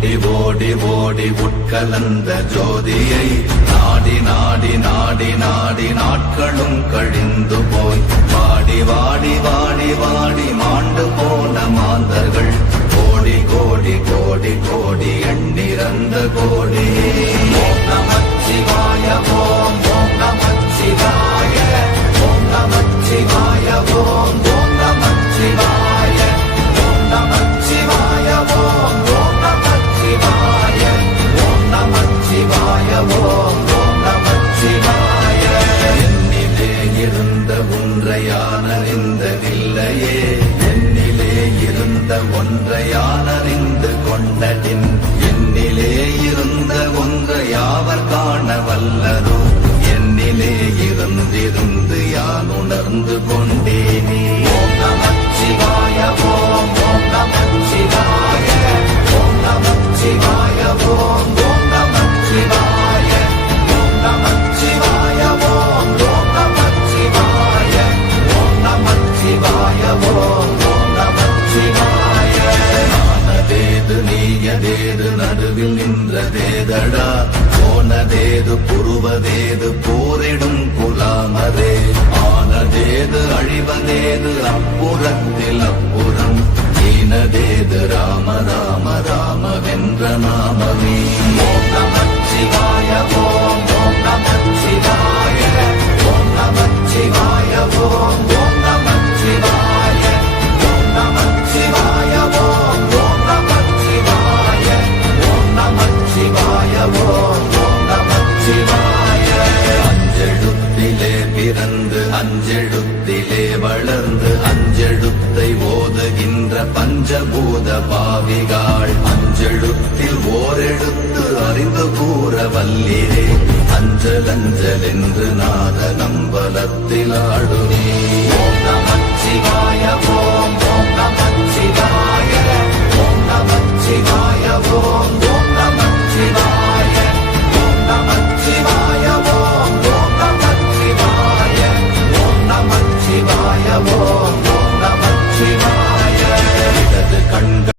ஓடி ஓடி ஓடி உட்கலந்த ஜோதியை நாடி நாடி நாடி நாடி நாட்களும் கழிந்து போய் வாடி வாடி வாடி வாடி மாண்டு போன மாந்தர்கள் கோடி கோடி கோடி கோடி எண்ணிறந்த கோடி. ஓம் நமச்சிவாய ஓம் ஓம் நமச்சிவாய ஓம் நமச்சிவாய ஓம் ஓம் நமச்சிவாய ஓம் நமச்சிவாய ஓம் ஓம் நமச்சிவாய ஓம் நமச்சிவாய ஓம் ஓம் நமச்சிவாய. என்னிலே இருந்த ஒன்றையானறிந்ததில்லையே என்னிலே இருந்த ஒன்றையானறிந்து கொண்டதின் என்னிலே இருந்த ஒன்றையாவர் காண வல்லதோ என்னிலே இருந்திருந்து யான் உணர்ந்து கொண்டேனே. ஓம் நமச்சிவாய ஓம் ஓம் நமச்சிவாய ஓம் நமச்சிவாய ஓம் ஓம் நமச்சிவாய ஓம் நமச்சிவாய ஓம் ஓம் நமச்சிவாய ஓம் நமச்சிவாய ஓம் ஓம் நமச்சிவாய. நானதேது நீயதேது நடுவில் நின்றதேதடா போனதேது புருவதேது போரிடும் குலாமரே ஆனதேது அழிவதேது அப்புறத்தில் அப்புறம் ஈனதேது ராம ராம ராம வென்ற நாமமே. ஓம் நமச்சிவாய ஓம் ஓம் நமச்சிவாய ஓம் நமச்சிவாய ஓம் ஓம் நமச்சிவாய ஓம் நமச்சிவாய ஓம் ஓம் நமச்சிவாய ஓம் நமச்சிவாய ஓம் ஓம் நமச்சிவாய. அஞ்செழுத்திலே பிறந்து அஞ்செழுத்திலே வளர்ந்து அஞ்செழுத்தை ஓதுகின்ற பஞ்சபூத பாவிகாள் அஞ்செழுத்தில் ஓரெழுத்து அறிந்து கூற வல்லிரே அஞ்சல் அஞ்சல் என்று நாத நம்பலத்தில் ஆடு